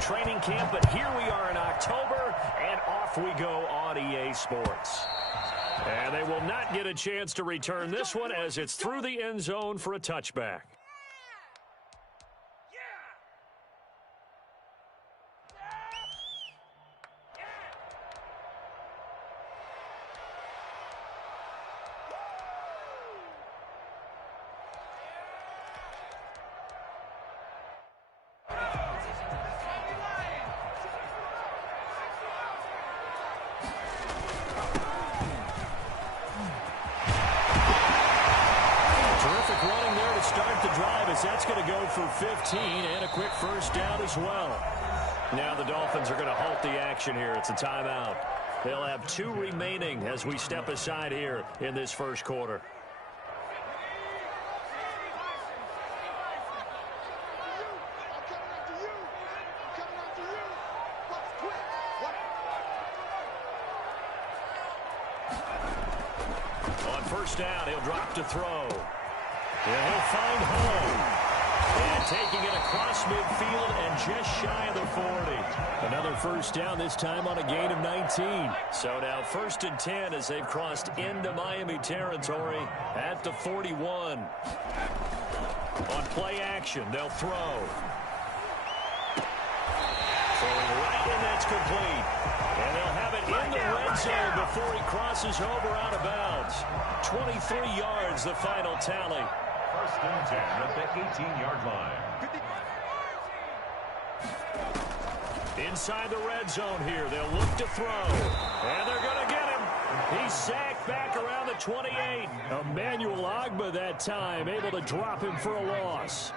spring training camp, but here we are in October, and off we go on EA Sports. And they will not get a chance to return this one as it's through the end zone for a touchback. That's going to go for 15 and a quick first down as well. Now the Dolphins are going to halt the action here. It's a timeout. They'll have 2 remaining as we step aside here in this first quarter. On first down, he'll drop to throw. And he'll find home. And taking it across midfield and just shy of the 40. Another first down, this time on a gain of 19. So now 1st and 10 as they've crossed into Miami territory at the 41. On play action, they'll throw. Throwing right, and that's complete. And they'll have it in the red zone before he crosses over out of bounds. 23 yards, the final tally. 1st and 10 at the 18-yard line. Inside the red zone here, they'll look to throw. And they're going to get him. He's sacked back around the 28. Emmanuel Ogbah that time, able to drop him for a loss.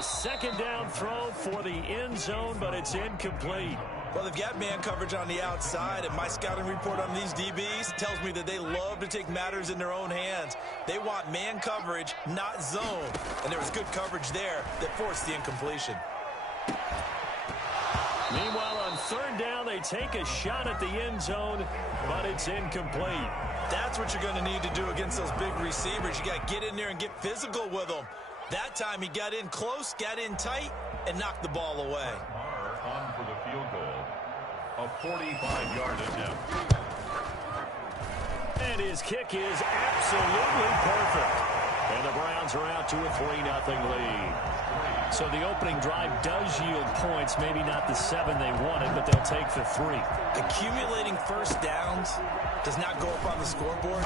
Second down throw for the end zone, but it's incomplete. Well, they've got man coverage on the outside, and my scouting report on these DBs tells me that they love to take matters in their own hands. They want man coverage, not zone. And there was good coverage there that forced the incompletion. Meanwhile, on 3rd down, they take a shot at the end zone, but it's incomplete. That's what you're going to need to do against those big receivers. You got to get in there and get physical with them. That time he got in close, got in tight, and knocked the ball away. On for the field goal. A 45-yard attempt. And his kick is absolutely perfect. And the Browns are out to a 3-0 lead. So the opening drive does yield points, maybe not the 7 they wanted, but they'll take the 3. Accumulating first downs does not go up on the scoreboard,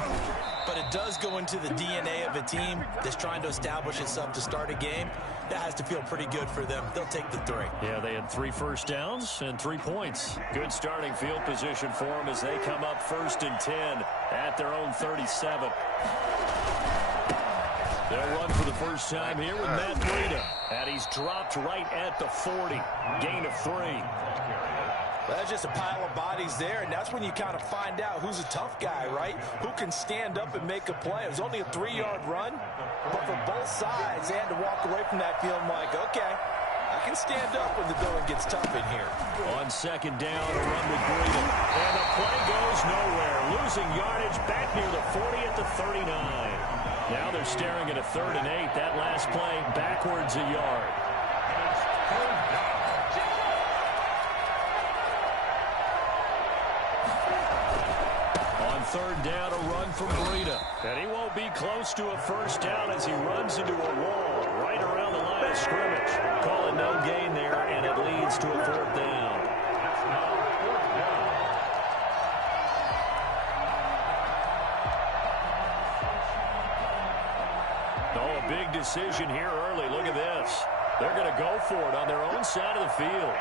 but it does go into the DNA of a team that's trying to establish itself to start a game. That has to feel pretty good for them. They'll take the 3. Yeah, they had 3 first downs and 3 points. Good starting field position for them as they come up 1st and 10 at their own 37. They'll run for the first time here with Matt Breida. And he's dropped right at the 40. Gain of 3. Well, that's just a pile of bodies there, and that's when you kind of find out who's a tough guy, right? Who can stand up and make a play. It was only a 3-yard run, but for both sides, they had to walk away from that feeling like, okay, I can stand up when the going gets tough in here. On 2nd down, a run with Breida. And the play goes nowhere. Losing yardage back near the 40 at the 39. Now they're staring at a 3rd and 8. That last play backwards a yard. On 3rd down, a run from Breida. And he won't be close to a first down as he runs into a wall right around the line of scrimmage. Calling no gain there, and it leads to a 4th down. That's now 4th down. Oh, a big decision here early. Look at this. They're going to go for it on their own side of the field.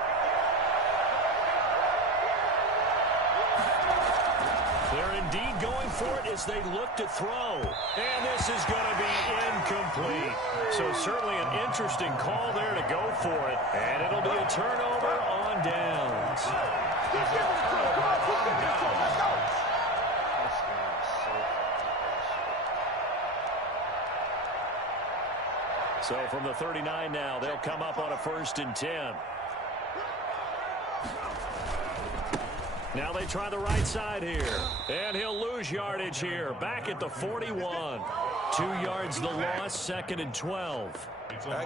They're indeed going for it as they look to throw. And this is going to be incomplete. So certainly an interesting call there to go for it. And it'll be a turnover on downs. So from the 39 now, they'll come up on a 1st and 10. Now they try the right side here. And he'll lose yardage here. Back at the 41. 2 yards the loss, 2nd and 12.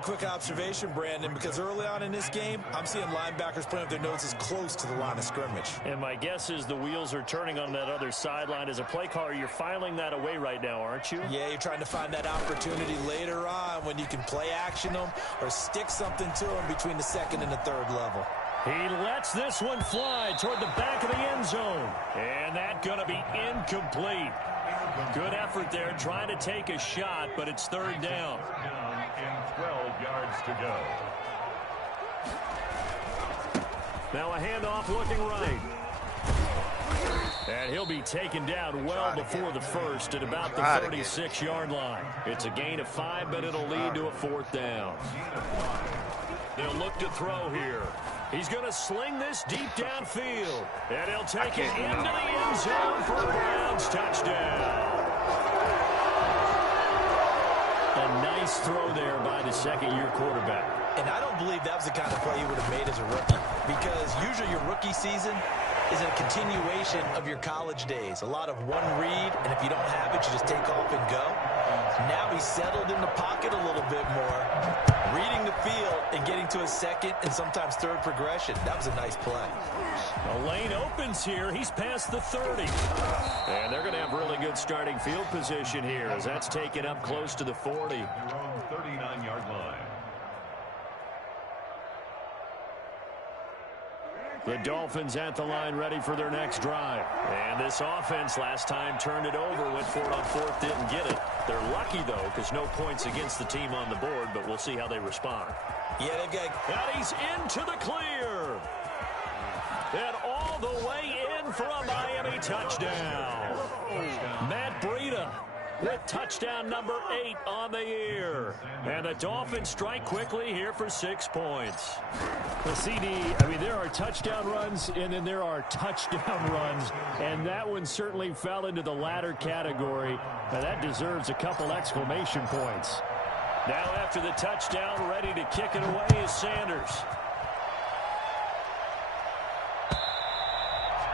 Quick observation, Brandon, because early on in this game, I'm seeing linebackers putting up their noses close to the line of scrimmage. And my guess is the wheels are turning on that other sideline. As a play caller, you're filing that away right now, aren't you? Yeah, you're trying to find that opportunity later on when you can play action them or stick something to them between the 2nd and the 3rd level. He lets this one fly toward the back of the end zone. And that's going to be incomplete. Good effort there trying to take a shot, but it's 3rd down. And 12 yards to go. Now a handoff looking right. And he'll be taken down well before the first at about the 36-yard line. It's a gain of 5, but it'll lead to a 4th down. They'll look to throw here. He's going to sling this deep downfield. And he'll take it into the end zone for a Browns touchdown. A nice throw there by the second-year quarterback. And I don't believe that was the kind of play he would have made as a rookie, because usually your rookie season is a continuation of your college days. A lot of one read, and if you don't have it, you just take off and go. Now he's settled in the pocket a little bit more, reading the field and getting to a 2nd and sometimes 3rd progression. That was a nice play. The lane opens here. He's past the 30. And they're going to have really good starting field position here as that's taken up close to the 40. Their own 39-yard line. The Dolphins at the line ready for their next drive. And this offense last time turned it over, went for it on 4th, didn't get it. They're lucky, though, because no points against the team on the board, but we'll see how they respond. Yeah, they've got... And he's into the clear. And all the way in for a Miami touchdown. Matt Breida with touchdown number 8 on the year. And the Dolphins strike quickly here for 6 points. Well, CD, I mean, there are touchdown runs, and then there are touchdown runs, and that one certainly fell into the latter category. Now, that deserves a couple exclamation points. Now after the touchdown, ready to kick it away is Sanders.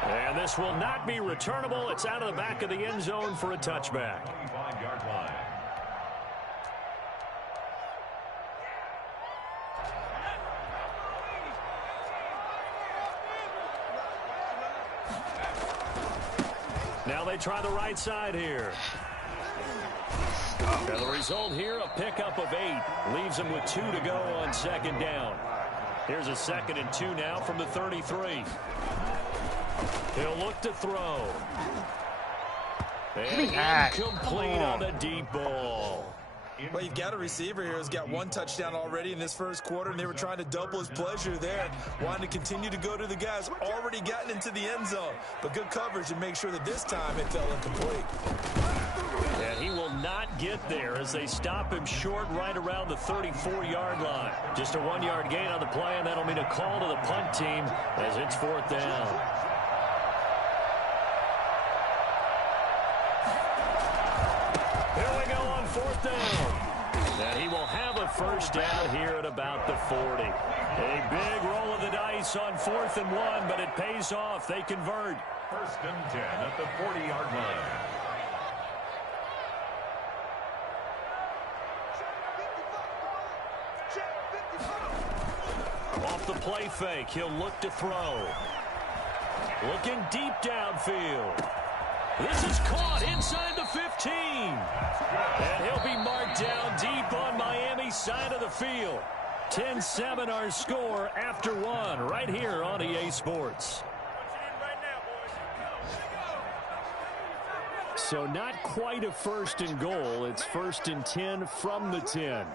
And this will not be returnable. It's out of the back of the end zone for a touchback. 25-yard line. Now they try the right side here. And the result here, a pickup of 8. Leaves them with 2 to go on 2nd down. Here's a 2nd and 2 now from the 33. He'll look to throw. And incomplete on the deep ball. Well, you've got a receiver here who's got 1 touchdown already in this first quarter, and they were trying to double his pleasure there, wanting to continue to go to the guys already gotten into the end zone. But good coverage and make sure that this time it fell incomplete. And he will not get there as they stop him short right around the 34-yard line. Just a 1-yard gain on the play, and that'll mean a call to the punt team as it's 4th down. Here we go on 4th down. And he will have a first down here at about the 40. A big roll of the dice on 4th and 1, but it pays off. They convert. 1st and 10 at the 40-yard line. Off the play fake, he'll look to throw. Looking deep downfield. This is caught inside the 15. And he'll be marked down deep on Miami's side of the field. 10-7 our score after 1 right here on EA Sports. So not quite a 1st and goal. It's 1st and 10 from the 10.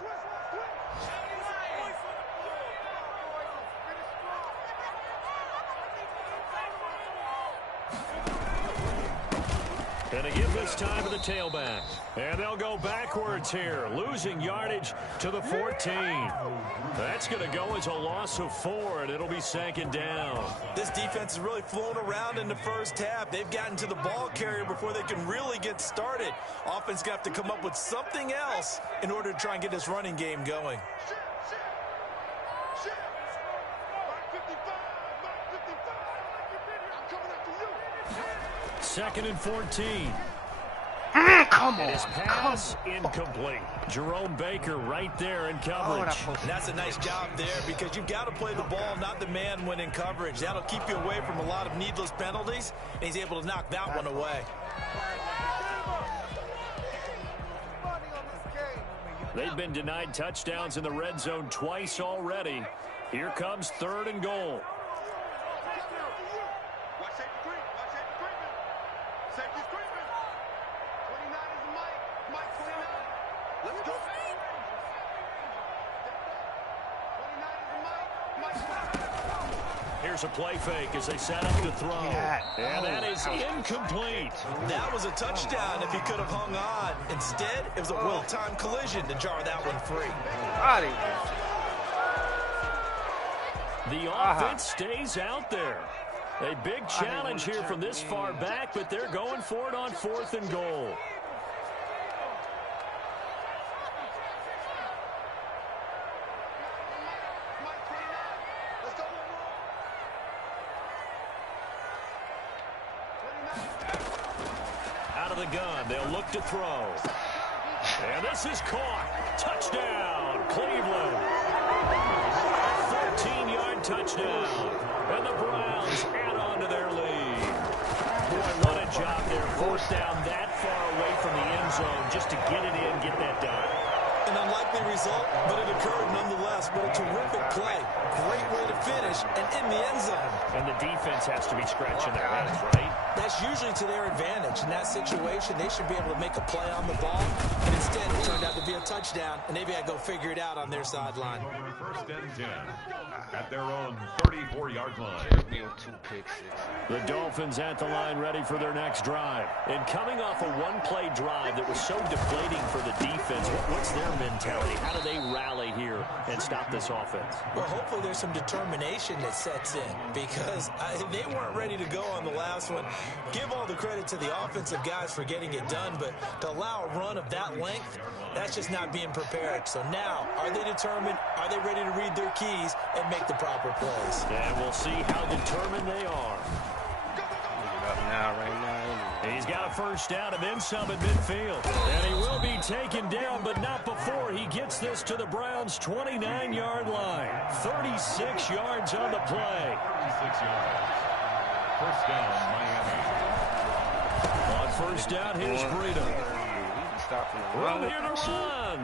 And a give this time to the tailback. And they'll go backwards here, losing yardage to the 14. That's going to go as a loss of 4, and it'll be 2nd down. This defense has really flown around in the first half. They've gotten to the ball carrier before they can really get started. Offense going to have to come up with something else in order to try and get this running game going. 2nd and 14. Come on. His pass incomplete. Jerome Baker right there in coverage. And that's a nice job there because you've got to play the ball, not the man when in coverage. That'll keep you away from a lot of needless penalties, and he's able to knock that one away. They've been denied touchdowns in the red zone twice already. Here comes 3rd and goal. Here's a play fake as they set up to throw. And that is incomplete. That was a touchdown if he could have hung on. Instead, it was a well-timed collision to jar that one free. The offense stays out there. A big challenge here from this far back, but they're going for it on 4th and goal. Out of the gun, they'll look to throw. And this is caught. Touchdown, Cleveland. 14-yard touchdown. And the Browns add on to their lead. Boy, what a job there. 4th down that far away from the end zone just to get it in, get that done. An unlikely result, but it occurred nonetheless. But a terrific play. Great way to finish and in the end zone. And the defense has to be scratching their heads, right? That's usually to their advantage. In that situation, they should be able to make a play on the ball. And instead, it turned out to be a touchdown. And maybe I go figure it out on their sideline. 1st and 10 at their own 34-yard line. The Dolphins at the line ready for their next drive. And coming off a one-play drive that was so deflating for the defense, what's their mentality? How do they rally here and stop this offense? Well, hopefully there's some determination that sets in because they weren't ready to go on the last one. Give all the credit to the offensive guys for getting it done, but to allow a run of that length, that's just not being prepared. So now, are they determined? Are they ready to read their keys and make the proper plays? And we'll see how determined they are. He's got a 1st down and then some at midfield. And he will be taken down, but not before he gets this to the Browns' 29-yard line. 36 yards on the play. 36 yards. 1st down, Miami. On 1st down, here's Breida. From here to run.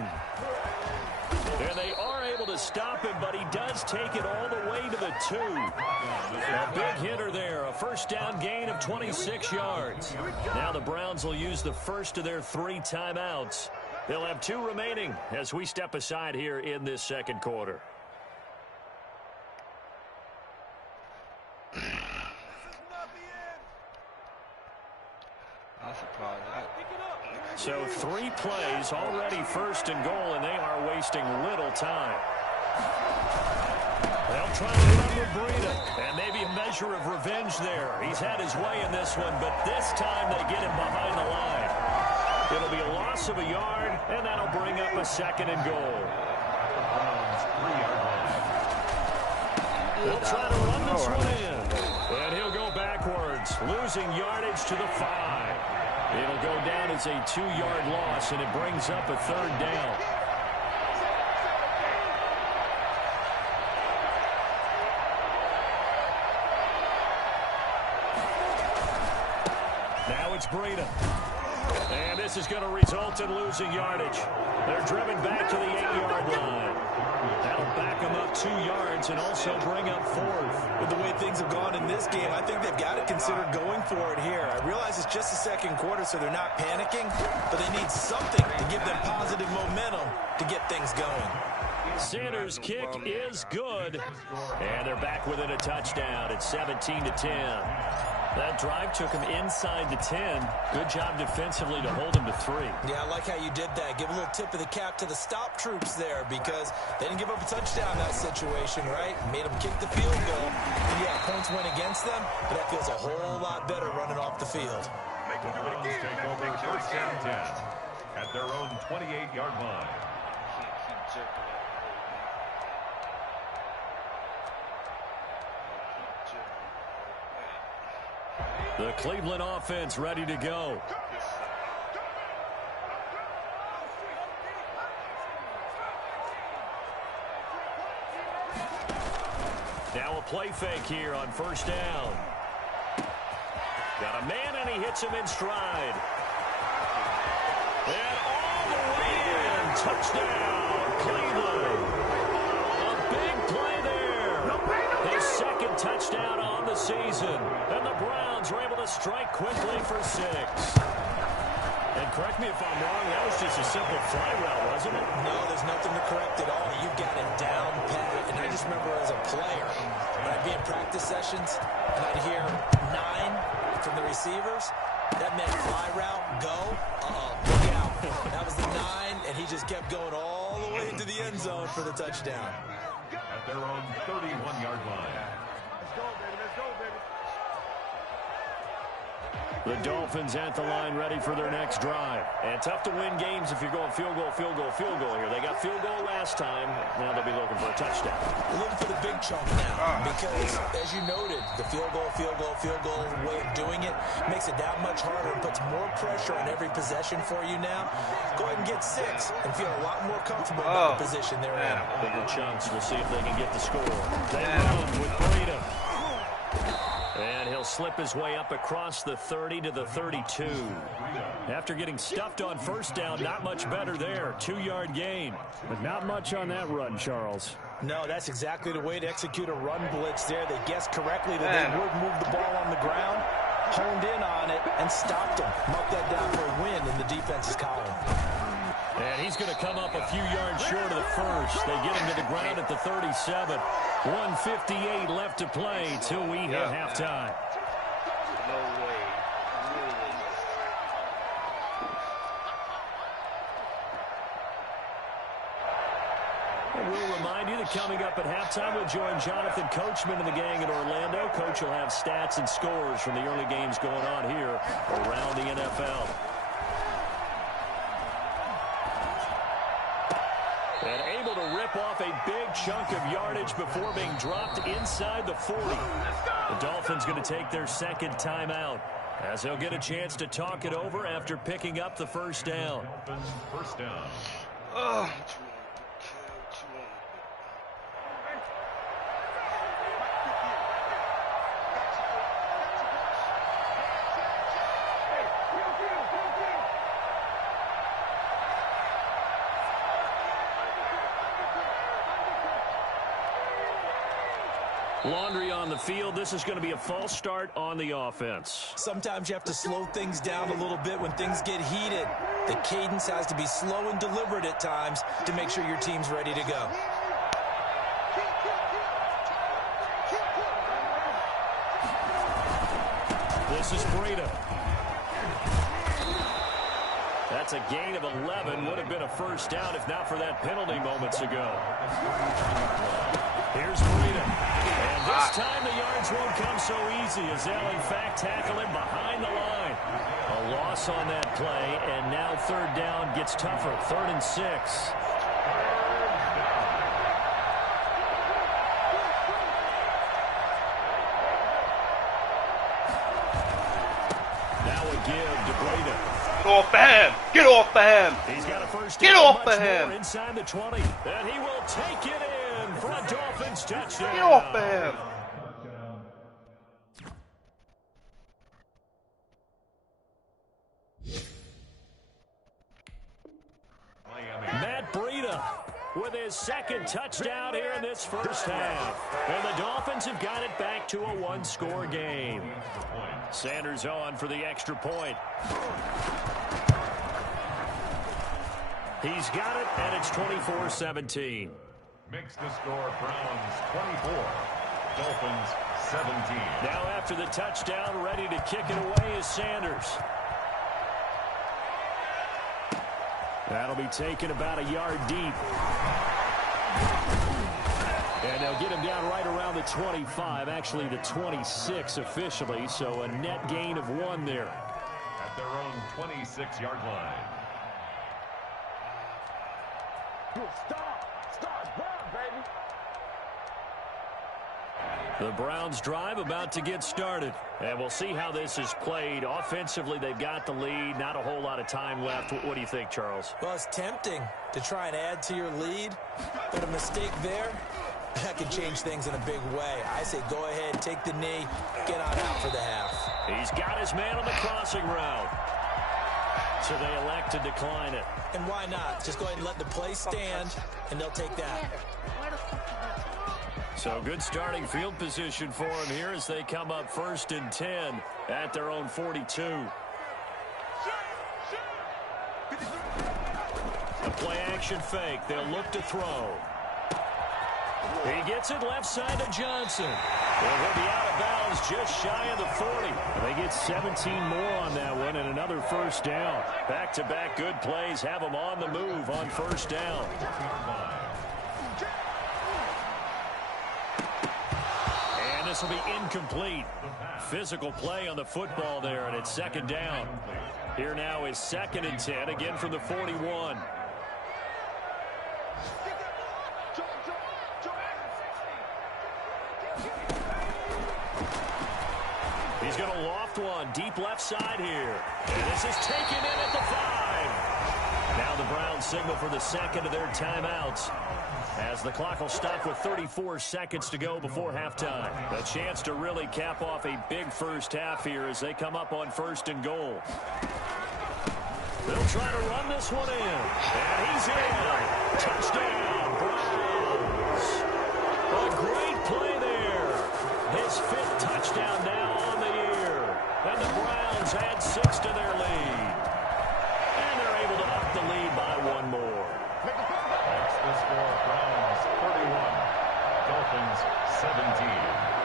And they are able to stop him, but he does take it all the way to the 2. A big hitter there, a 1st down gain of 26 yards. Now the Browns will use the first of their 3 timeouts. They'll have 2 remaining as we step aside here in this 2nd quarter. So 3 plays, already 1st and goal, and they are wasting little time. They'll try to run with Breida, and maybe a measure of revenge there. He's had his way in this one, but this time they get him behind the line. It'll be a loss of a yard, and that'll bring up a 2nd and goal. They'll try to run this one in, and he'll go backwards, losing yardage to the 5. It'll go down as a 2-yard loss, and it brings up a 3rd down. Now it's Breida. And this is going to result in losing yardage. They're driven back to the 8-yard line. That'll back them up 2 yards and also bring up 4th. With the way things have gone in this game, I think they've got to consider going for it here. I realize it's just the 2nd quarter, so they're not panicking, but they need something to give them positive momentum to get things going. Sanders' kick is good. And they're back within a touchdown. It's 17-10. That drive took him inside the 10. Good job defensively to hold him to 3. Yeah, I like how you did that. Give a little tip of the cap to the stop troops there because they didn't give up a touchdown in that situation, right? Made them kick the field goal. And yeah, points went against them, but that feels a whole lot better running off the field. The Browns take over 1st and 10 at their own 28-yard line. The Cleveland offense ready to go. Now a play fake here on first down. Got a man, and he hits him in stride. And all the way in. Touchdown, Cleveland. A big play there. His second touchdown on the season. And the Browns were able to strike quickly for 6. And correct me if I'm wrong, that was just a simple fly route, wasn't it? No, there's nothing to correct at all. You got it down pat. And I just remember as a player, when I'd be in practice sessions, and I'd hear 9 from the receivers, that meant fly route, go, look out. That was the 9, and he just kept going all the way into the end zone for the touchdown. At their own 31-yard line. Let's go, baby. Let's go, baby. The Dolphins at the line ready for their next drive. And tough to win games if you're going field goal, field goal, field goal here. They got field goal last time. Now they'll be looking for a touchdown. Looking for the big chunk now because, as you noted, the field goal way of doing it makes it that much harder and puts more pressure on every possession for you now. Go ahead and get 6 and feel a lot more comfortable about the position they're in. Bigger chunks. We'll see if they can get the score. They run with Breida. And he'll slip his way up across the 30 to the 32. After getting stuffed on first down, not much better there. 2-yard gain. But not much on that run, Charles. No, that's exactly the way to execute a run blitz there. They guessed correctly that they would move the ball on the ground, honed in on it, and stopped them. Mark that down for a win in the defense's column. And he's going to come up a few yards short of the first. They get him to the ground at the 37. 1:58 left to play till we hit halftime. No way. And we'll remind you that coming up at halftime, we'll join Jonathan Coachman and the gang in Orlando. Coach will have stats and scores from the early games going on here around the NFL. And able to rip off a big chunk of yardage before being dropped inside the 40. The Dolphins going to take their second timeout as they'll get a chance to talk it over after picking up the first down. First down. Laundry on the field. This is going to be a false start on the offense. Sometimes you have to slow things down a little bit when things get heated. The cadence has to be slow and deliberate at times to make sure your team's ready to go. This is Breida. That's a gain of 11. Would have been a first down if not for that penalty moments ago. Here's Breida. And this time the yards won't come so easy as they'll in fact tackle him behind the line. A loss on that play, and now third down gets tougher. 3rd and 6. Now a give to Breida. Get off the hand! Get off the hand! He's got a first Get down, off the hand! Inside the 20, and he will take it in for a Dolphins touchdown. Get off the hand! Matt Breida with his second touchdown here in this first half. And the Dolphins have got it back to a one-score game. Sanders on for the extra point. He's got it, and it's 24-17. Makes the score Browns 24, Dolphins 17. Now after the touchdown, ready to kick it away is Sanders. That'll be taken about a yard deep. And they'll get him down right around the 25, actually the 26 officially, so a net gain of 1 there. At their own 26-yard line. Stop, run, baby. The Browns drive about to get started. And we'll see how this is played. Offensively, they've got the lead. Not a whole lot of time left. What do you think, Charles? Well, it's tempting to try and add to your lead, but a mistake there, that could change things in a big way. I say go ahead, take the knee, get on out for the half. He's got his man on the crossing route. So they elect to decline it. And why not? Just go ahead and let the play stand, and they'll take that. So good starting field position for him here as they come up 1st and 10 at their own 42. A play action fake. They'll look to throw. He gets it left side to Johnson. He'll be out of bounds just shy of the 40. They get 17 more on that one and another first down. Back-to-back good plays have them on the move on first down. And this will be incomplete. Physical play on the football there, and it's 2nd down. Here now is 2nd and 10, again from the 41. He's going to loft one deep left side here. And this is taken in at the 5. Now the Browns signal for the 2nd of their timeouts, as the clock will stop with 34 seconds to go before halftime. A chance to really cap off a big first half here as they come up on 1st and goal. They'll try to run this one in. And he's in. Touchdown, Browns. A great play there. His 5th touchdown now on the year. And the Browns add 6 to their lead. And they're able to up the lead by 1 more. That's the score. Browns 31, Dolphins 17.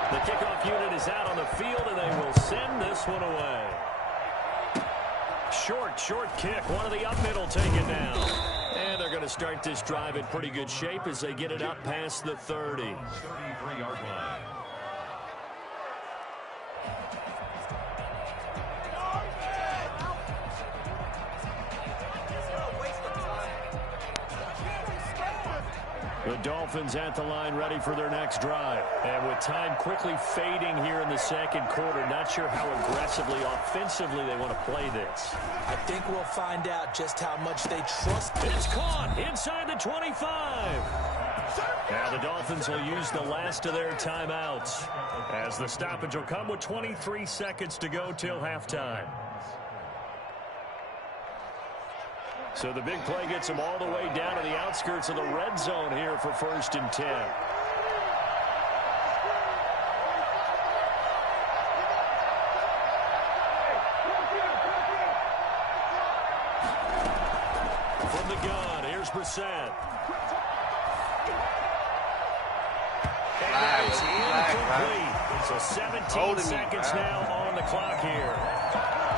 The kickoff unit is out on the field, and they will send this one away. Short kick. One of the up middle taken down. And they're going to start this drive in pretty good shape as they get it up past the 30. 33-yard line. The Dolphins at the line ready for their next drive. And with time quickly fading here in the 2nd quarter, not sure how aggressively, offensively they want to play this. I think we'll find out just how much they trust it. It's caught inside the 25. Now the Dolphins will use the last of their timeouts, as the stoppage will come with 23 seconds to go till halftime. So the big play gets them all the way down to the outskirts of the red zone here for 1st and 10. From the gun, here's Brissett. And it's incomplete. So 17 seconds now on the clock here.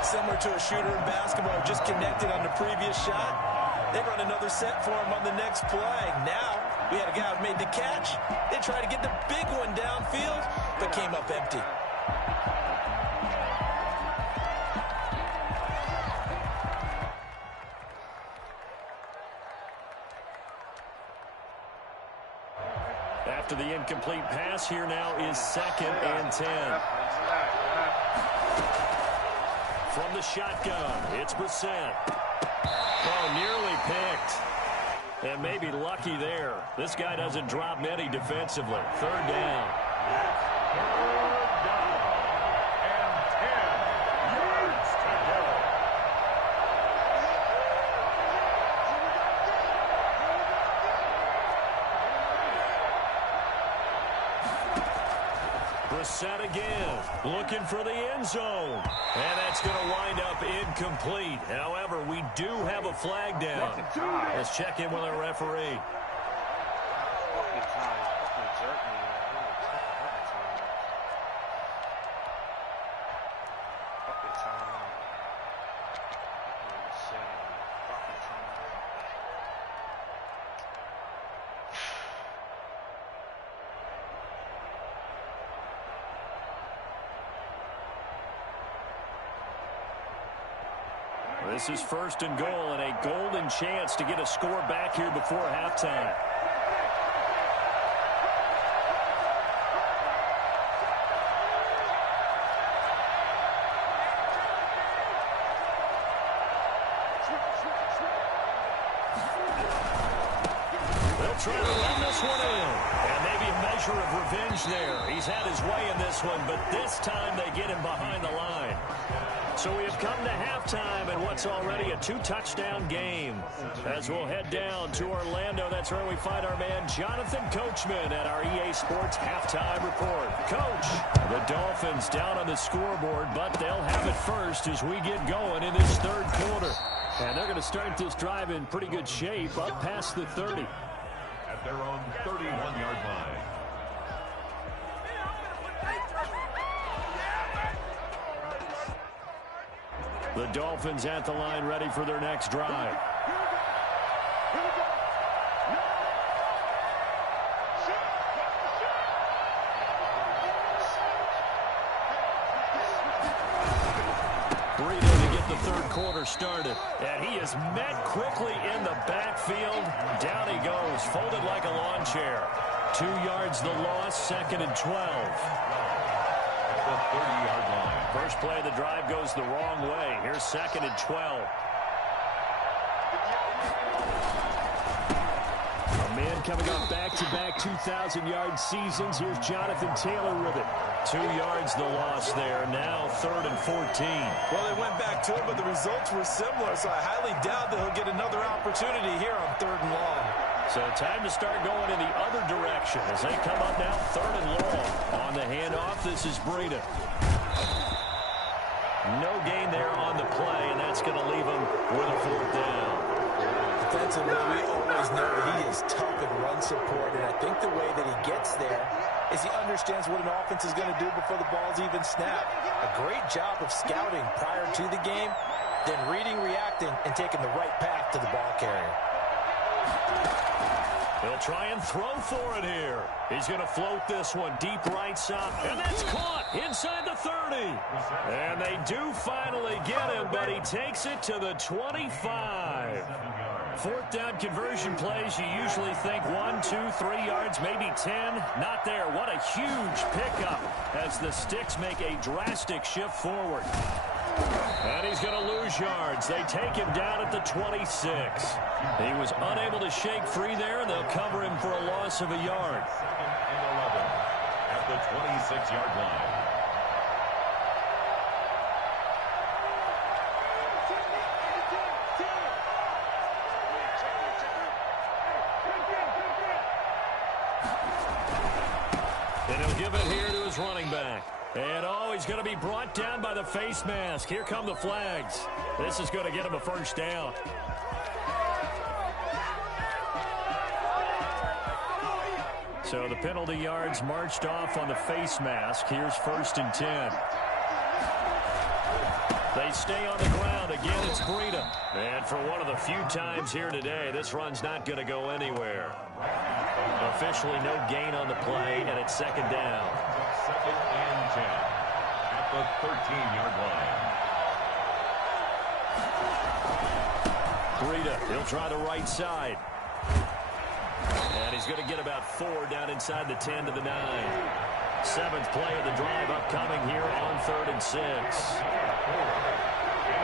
Similar to a shooter in basketball, just connected on the previous shot. They run another set for him on the next play. Now, we had a guy who made the catch. They tried to get the big one downfield, but came up empty. After the incomplete pass, here now is 2nd and 10. From the shotgun, it's Brissett. Oh, nearly picked. And maybe lucky there. This guy doesn't drop many defensively. 3rd down. Brissett again, looking for the end zone. And that's going to wind up incomplete. However, we do have a flag down. Let's check in with our referee. This is 1st and goal, and a golden chance to get a score back here before halftime. They'll try to run this one in. And maybe a measure of revenge there. He's had his way in this one, but this time they get him behind the line. So we have come to halftime in what's already a 2-touchdown game. As we'll head down to Orlando, that's where we find our man Jonathan Coachman at our EA Sports Halftime Report. Coach, the Dolphins down on the scoreboard, but they'll have it first as we get going in this third quarter. And they're going to start this drive in pretty good shape up past the 30. At their own 31-yard line. The Dolphins at the line ready for their next drive. Breida to get the third quarter started. And he is met quickly in the backfield. Down he goes, folded like a lawn chair. 2 yards the loss, 2nd and 12. At the 30-yard line. First play of the drive goes the wrong way. Here's 2nd and 12. A man coming off back-to-back 2,000-yard seasons. Here's Jonathan Taylor with it. 2 yards the loss there. Now 3rd and 14. Well, they went back to it, but the results were similar, so I highly doubt that he'll get another opportunity here on 3rd and long. So time to start going in the other direction as they come up now 3rd and long. On the handoff, this is Breida. No gain there on the play, and that's going to leave him with a 4th down. Defensively, we always know he is tough in run support, and I think the way that he gets there is he understands what an offense is going to do before the ball's even snapped. A great job of scouting prior to the game, then reading, reacting, and taking the right path to the ball carrier. He'll try and throw for it here. He's going to float this one deep right side. And that's caught inside the 30. And they do finally get him, but he takes it to the 25. 4th down conversion plays, you usually think 1, 2, 3 yards, maybe 10. Not there. What a huge pickup as the Sticks make a drastic shift forward. And he's going to lose yards. They take him down at the 26. He was unable to shake free there, and they'll cover him for a loss of a yard. 2nd and 11 at the 26-yard line. And he'll give it here to his running back. And he's going to be brought down by the face mask. Here come the flags. This is going to get him a 1st down. So the penalty yards marched off on the face mask. Here's 1st and 10. They stay on the ground. Again, it's Breida. And for one of the few times here today, this run's not going to go anywhere. Officially no gain on the play, and it's 2nd down. 2nd and 10 at the 13-yard line. Breida, he'll try the right side. And he's going to get about 4 down inside the 10 to the 9. 7th play of the drive upcoming here on 3rd and 6. And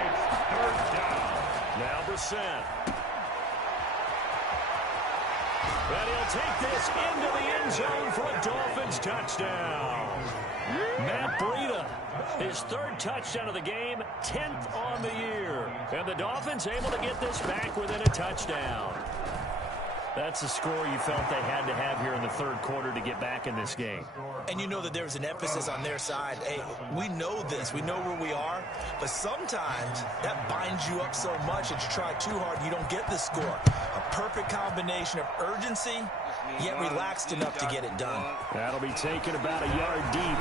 it's 3rd down. Now Brissett. And he'll take this into the end zone for a Dolphins touchdown. Matt Breida, his 3rd touchdown of the game, 10th on the year. And the Dolphins able to get this back within a touchdown. That's the score you felt they had to have here in the 3rd quarter to get back in this game. And you know that there's an emphasis on their side. Hey, we know this. We know where we are. But sometimes that binds you up so much that you try too hard and you don't get the score. A perfect combination of urgency, yet relaxed enough to get it done. That'll be taken about a yard deep.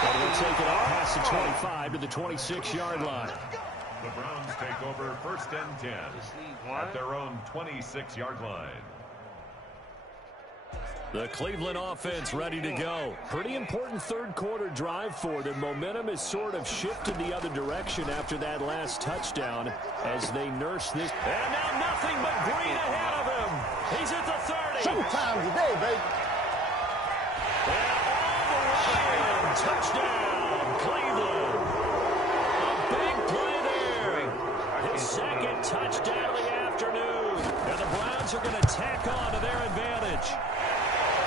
And we'll take it up past the 25 to the 26-yard line. The Browns take over 1st and 10 at their own 26-yard line. The Cleveland offense ready to go. Pretty important 3rd quarter drive for them. Momentum has sort of shifted the other direction after that last touchdown as they nurse this. And now nothing but green ahead of him. He's at the 30. Showtime today, baby. And all the way in. Touchdown, Cleveland. A big play there. His 2nd touchdown of the afternoon. Dolphins are going to tack on to their advantage.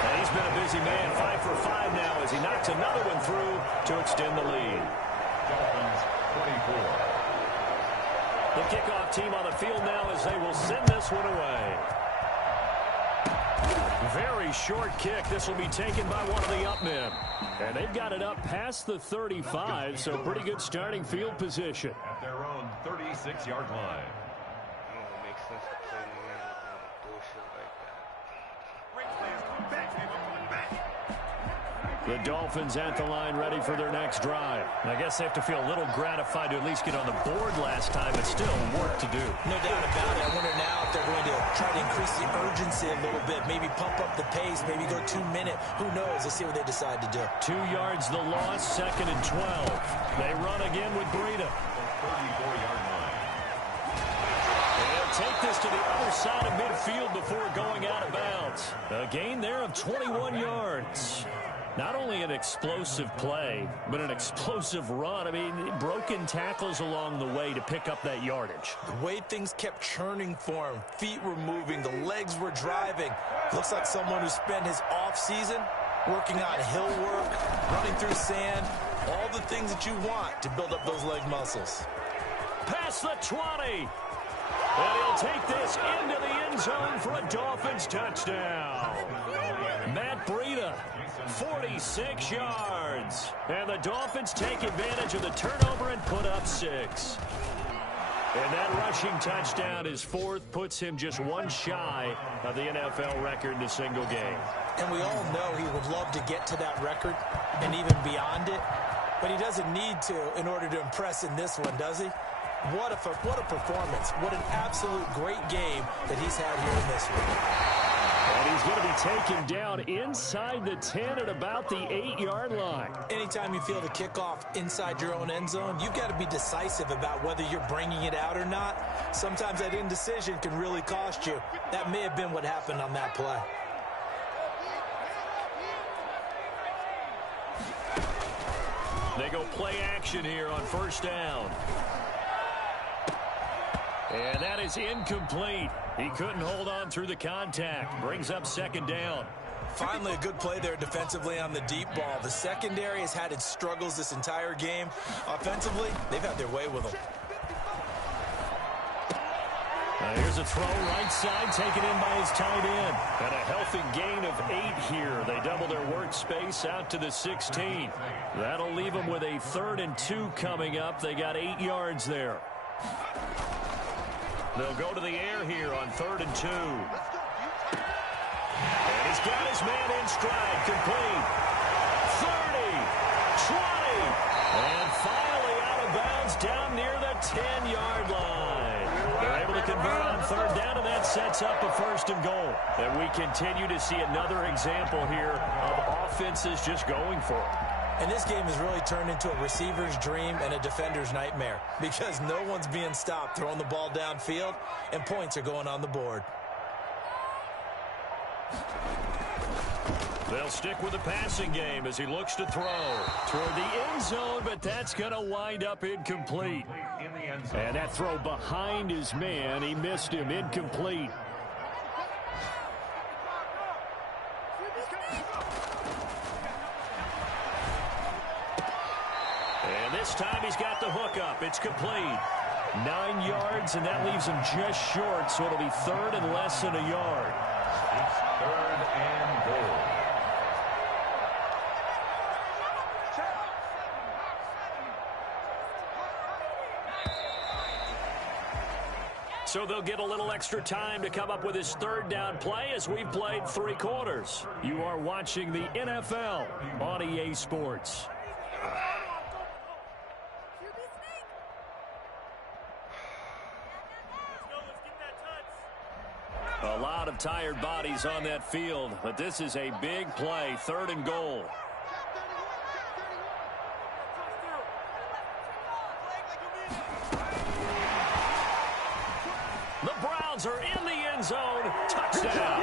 And he's been a busy man, 5 for 5 now as he knocks another one through to extend the lead. Dolphins 24. The kickoff team on the field now as they will send this one away. Very short kick. This will be taken by one of the up men. And they've got it up past the 35, so pretty good starting field position. At their own 36-yard line. Makes sense to play the game with bullshit like that. The Dolphins at the line ready for their next drive. I guess they have to feel a little gratified to at least get on the board last time, but still work to do. No doubt about it. I wonder now if they're going to try to increase the urgency a little bit, maybe pump up the pace, maybe go 2-minute. Who knows? Let's see what they decide to do. 2 yards the loss, 2nd and 12. They run again with Breida. 34-yard line. They'll take this to the other side of midfield before going out of bounds. A gain there of 21 yards. Not only an explosive play, but an explosive run. I mean, broken tackles along the way to pick up that yardage. The way things kept churning for him, feet were moving, the legs were driving. Looks like someone who spent his off-season working on hill work, running through sand, all the things that you want to build up those leg muscles. Past the 20. And he'll take this into the end zone for a Dolphins touchdown. Matt Breida, 46 yards. And the Dolphins take advantage of the turnover and put up 6. And that rushing touchdown, his 4th, puts him just one shy of the NFL record in a single game. And we all know he would love to get to that record and even beyond it. But he doesn't need to in order to impress in this one, does he? What a performance. What an absolute great game that he's had here in this one. And he's going to be taken down inside the 10 at about the 8-yard line. Anytime you feel the kickoff inside your own end zone, you've got to be decisive about whether you're bringing it out or not. Sometimes that indecision can really cost you. That may have been what happened on that play. They go play action here on 1st down. And that is incomplete. He couldn't hold on through the contact. Brings up 2nd down. Finally, a good play there defensively on the deep ball. The secondary has had its struggles this entire game. Offensively, they've had their way with them. Here's a throw right side taken in by his tight end. And a healthy gain of 8 here. They double their workspace out to the 16. That'll leave them with a 3rd and 2 coming up. They got 8 yards there. They'll go to the air here on 3rd and 2. And he's got his man in stride, complete. 30, 20, and finally out of bounds down near the 10-yard line. They're able to convert on 3rd down, and that sets up a 1st and goal. And we continue to see another example here of offenses just going for it. And this game has really turned into a receiver's dream and a defender's nightmare because no one's being stopped throwing the ball downfield, and points are going on the board. They'll stick with the passing game as he looks to throw toward the end zone, but that's going to wind up incomplete. In the end zone. And that throw behind his man, he missed him, incomplete. And this time he's got the hook up. It's complete. 9 yards, and that leaves him just short, so it'll be 3rd and less than a yard. It's 3rd and goal. So they'll get a little extra time to come up with his 3rd down play as we've played 3 quarters. You are watching the NFL on EA Sports. A lot of tired bodies on that field, but this is a big play, 3rd and goal. The Browns are in the end zone. Touchdown.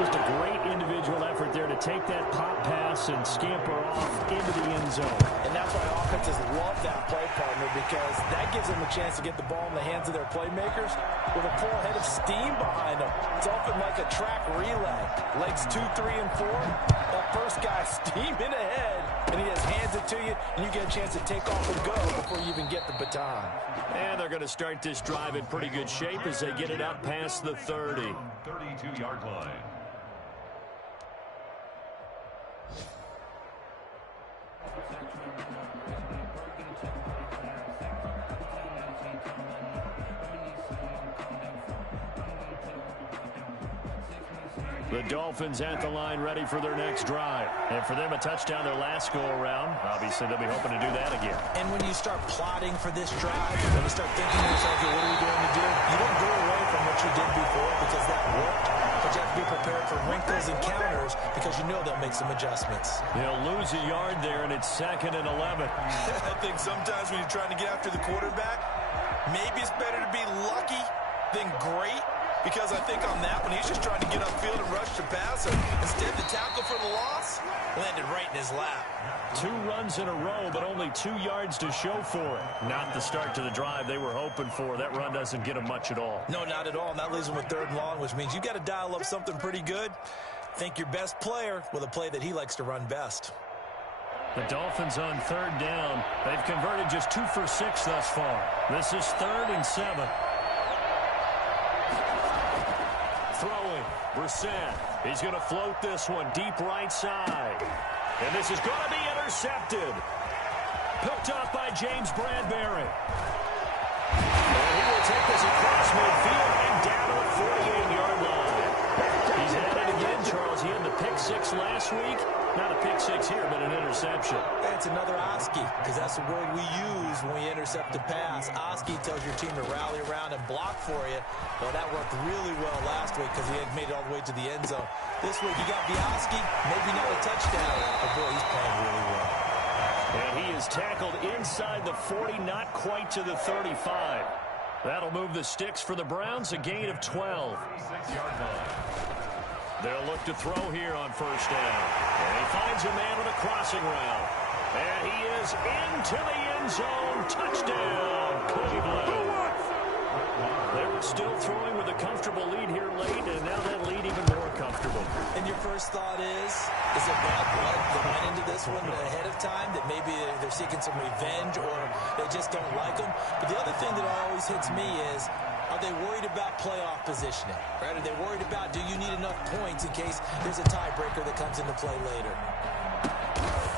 Just a great individual effort there to take that pop pass and scamper off into the end zone. And that's why offenses love that play, partner, because that gives them a chance to get the ball in the hands of their playmakers with a full head of steam behind them. It's often like a track relay. Legs 2, 3, and 4. That first guy steaming ahead, and he just hands it to you, and you get a chance to take off and go before you even get the baton. And they're going to start this drive in pretty good shape as they get it up past the 30. 32-yard line. The Dolphins at the line ready for their next drive. And for them, a touchdown their last go-around. Obviously, they'll be hoping to do that again. And when you start plotting for this drive, when you start thinking to yourself, okay, what are we going to do? You don't go away from what you did before because that worked. But you have to be prepared for wrinkles and counters because you know they'll make some adjustments. They'll lose a yard there, and it's 2nd and 11. I think sometimes when you're trying to get after the quarterback, maybe it's better to be lucky than great. Because I think on that one, he's just trying to get upfield and rush the passer. Instead, the tackle for the loss landed right in his lap. 2 runs in a row, but only 2 yards to show for it. Not the start to the drive they were hoping for. That run doesn't get them much at all. No, not at all. And that leaves them with 3rd and long, which means you got to dial up something pretty good. Think your best player with a play that he likes to run best. The Dolphins on 3rd down. They've converted just 2 for 6 thus far. This is 3rd and 7. Throwing, Brissett. He's going to float this one deep right side. And this is going to be intercepted. Picked up by James Bradbury. And he will take this across midfield and down to the 48-yard line. He's at it again, Charles. He had the pick 6 last week. Not a pick 6 here, but an interception. It's another Oski, because that's the word we use when we intercept a pass. Oski tells your team to rally around and block for you. Well, that worked really well last week because he had made it all the way to the end zone. This week, you got Oski, maybe not a touchdown, but boy, he's playing really well. And he is tackled inside the 40, not quite to the 35. That'll move the sticks for the Browns, a gain of 12. 36-yard line. They'll look to throw here on 1st down. And he finds a man with a crossing route. And he is into the end zone. Touchdown, Cleveland. They were still throwing with a comfortable lead here late, and now that lead even more comfortable. And your first thought is it bad blood that went into this one ahead of time, that maybe they're seeking some revenge or they just don't like them? But the other thing that always hits me is, are they worried about playoff positioning? Right? Are they worried about, do you need enough points in case there's a tiebreaker that comes into play later?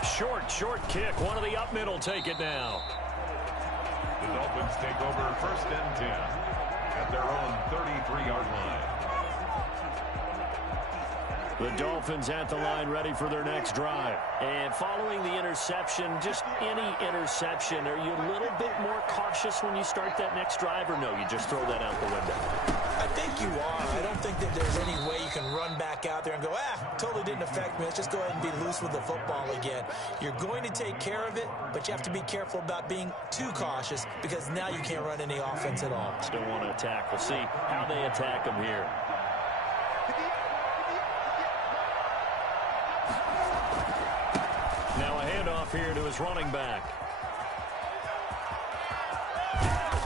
Short kick. One of the up middle take it now. The Dolphins take over 1st and 10 at their own 33-yard line. The Dolphins at the line ready for their next drive. And following the interception, just any interception, are you a little bit more cautious when you start that next drive, or no, you just throw that out the window? I think you are. I don't think that there's any way you can run back out there and go, totally didn't affect me. Let's just go ahead and be loose with the football again. You're going to take care of it, but you have to be careful about being too cautious because now you can't run any offense at all. Still want to attack. We'll see how they attack them here. Now a handoff here to his running back.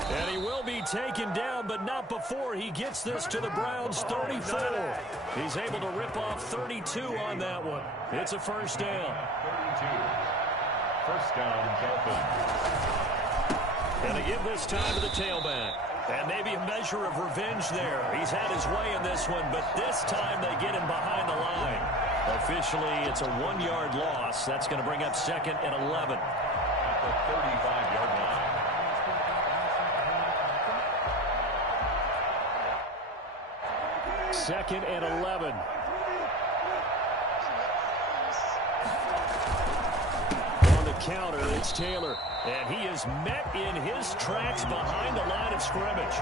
And he will be taken down, but not before he gets this to the Browns' 34. He's able to rip off 32 on that one. It's a 1st down. 32. 1st down, Dolphins. And they give this time to the tailback. And maybe a measure of revenge there. He's had his way in this one, but this time they get him behind the line. Officially, it's a 1-yard loss. That's going to bring up 2nd and 11. At the 35-yard line. 2nd and 11. On the counter, it's Taylor. And he is met in his tracks behind the line of scrimmage.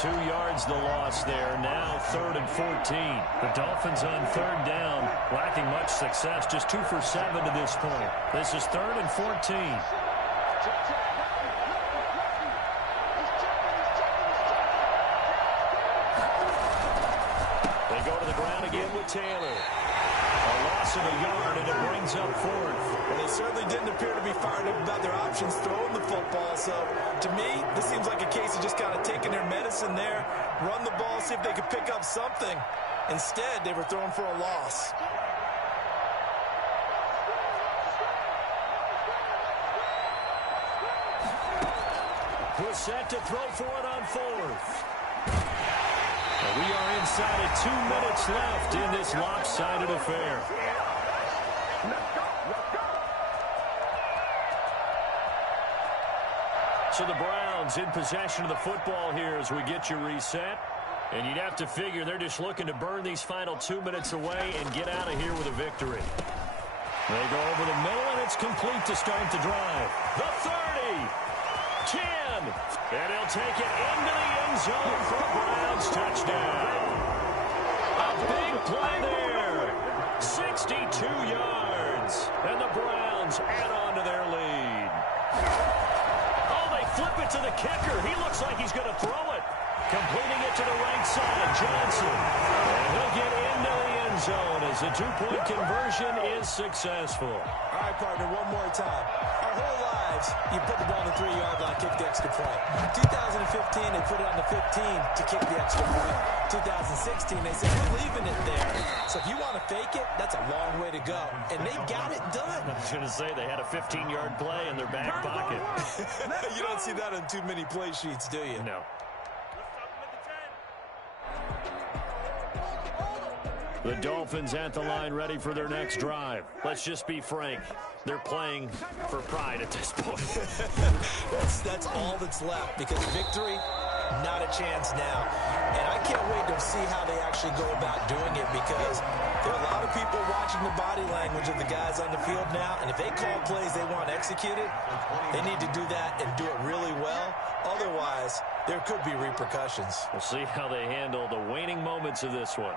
2 yards the loss there. Now 3rd and 14. The Dolphins on 3rd down, lacking much success. Just 2 for 7 to this point. This is 3rd and 14. go to the ground again with Taylor. A loss of a yard, and it brings up fourth. Well, they certainly didn't appear to be fired up about their options throwing the football. So, to me, this seems like a case of just kind of taking their medicine there, run the ball, see if they could pick up something. Instead, they were throwing for a loss. We're set to throw for it on fourth. And we are inside of 2 minutes left in this lopsided affair. So the Browns in possession of the football here as we get you reset. And you'd have to figure they're just looking to burn these final 2 minutes away and get out of here with a victory. They go over the middle, and it's complete to start the drive. The 30, 10, and he'll take it into the end zone for a Browns touchdown. A big play there. 62 yards, and the Browns add on to their lead. Oh, they flip it to the kicker. He looks like he's going to throw it. Completing it to the right side, Johnson. And he'll get into the end zone as the two-point conversion is successful. All right, partner, one more time. Our whole lives, you put the ball on the 3-yard line, kick the extra point. 2015, they put it on the 15 to kick the extra point. 2016, they said, we're leaving it there. So if you want to fake it, that's a long way to go. And they got it done. I was going to say they had a 15-yard play in their back pocket. You don't see that on too many play sheets, do you? No. The Dolphins at the line ready for their next drive. Let's just be frank. They're playing for pride at this point. That's all that's left because victory, not a chance now. And I can't wait to see how they actually go about doing it because there are a lot of people watching the body language of the guys on the field now. And if they call plays they want executed, they need to do that and do it really well. Otherwise, there could be repercussions. We'll see how they handle the waning moments of this one.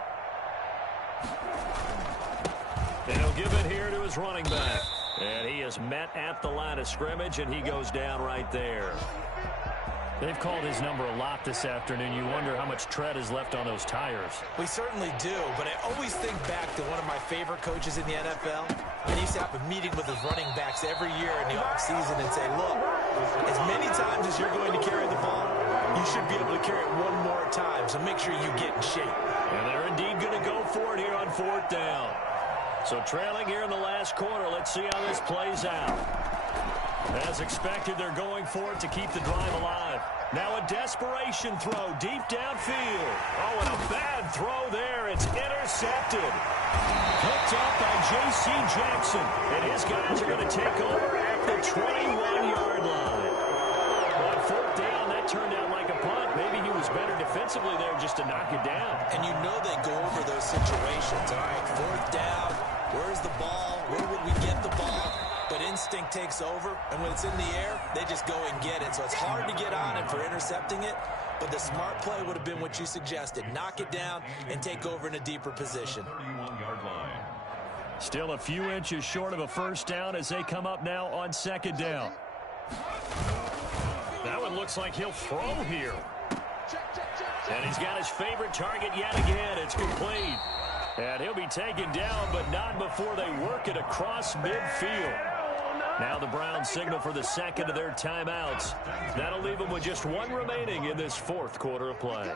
And he'll give it here to his running back. And he is met at the line of scrimmage, and he goes down right there. They've called his number a lot this afternoon. You wonder how much tread is left on those tires. We certainly do, but I always think back to one of my favorite coaches in the NFL. And he used to have a meeting with his running backs every year in the offseason and say, look, as many times as you're going to carry the ball, you should be able to carry it one more time, so make sure you get in shape. And they're indeed going to go for it here on fourth down. So trailing here in the last quarter, let's see how this plays out. As expected, they're going for it to keep the drive alive. Now a desperation throw deep downfield. Oh, and a bad throw there. It's intercepted. Picked up by J.C. Jackson. And his guys are going to take over at the 21-yard line. On fourth down, that turned out like a punt. Maybe he was better defensively there just to knock it down. And you know they go over those situations. All right, fourth down. Where's the ball? Where would we get the ball? But instinct takes over, and when it's in the air, they just go and get it. So it's hard to get on him for intercepting it, but the smart play would have been what you suggested. Knock it down and take over in a deeper position. 31-yard line. Still a few inches short of a first down as they come up now on second down. That one looks like he'll throw here. And he's got his favorite target yet again. It's complete. And he'll be taken down, but not before they work it across midfield. Now the Browns signal for the second of their timeouts. That'll leave them with just one remaining in this fourth quarter of play.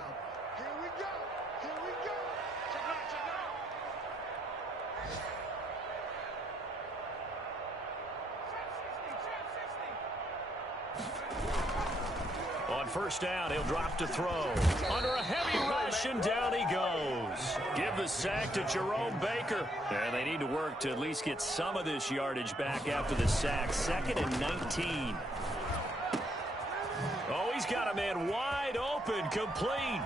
On first down, he'll drop to throw. Under a heavy rush, and down he goes. Give the sack to Jerome Baker. And they need to work to at least get some of this yardage back after the sack. 2nd and 19. Oh, he's got a man wide open, complete.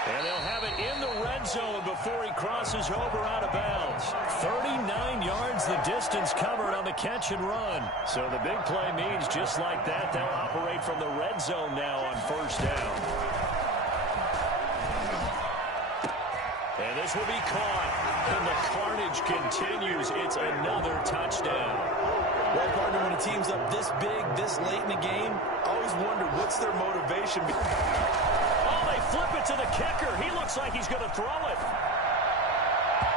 And they'll have it in the red zone before he crosses over out of bounds. 39 yards the distance covered on the catch and run. So the big play means just like that, they'll operate from the red zone now on first down. And this will be caught. And the carnage continues. It's another touchdown. Well, partner, when a team's up this big, this late in the game, I always wonder what's their motivation. flip it to the kicker. He looks like he's going to throw it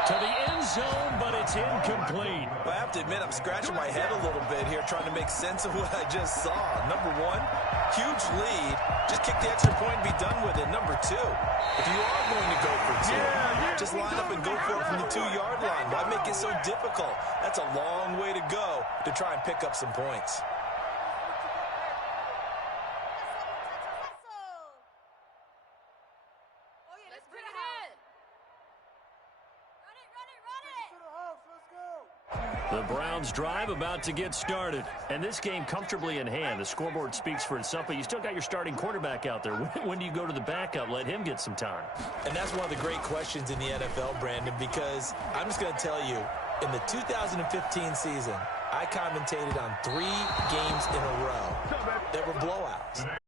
to the end zone, but it's incomplete. I have to admit, I'm scratching my head a little bit here trying to make sense of what I just saw. Number one, huge lead. Just kick the extra point and be done with it. Number two, if you are going to go for two, just line up and go for it from the 2-yard line. Why make it so difficult? That's a long way to go to try and pick up some points. The Browns drive about to get started. And this game comfortably in hand. The scoreboard speaks for itself, but you still got your starting quarterback out there. When do you go to the backup? Let him get some time. And that's one of the great questions in the NFL, Brandon, because I'm just going to tell you, in the 2015 season, I commentated on 3 games in a row that were blowouts.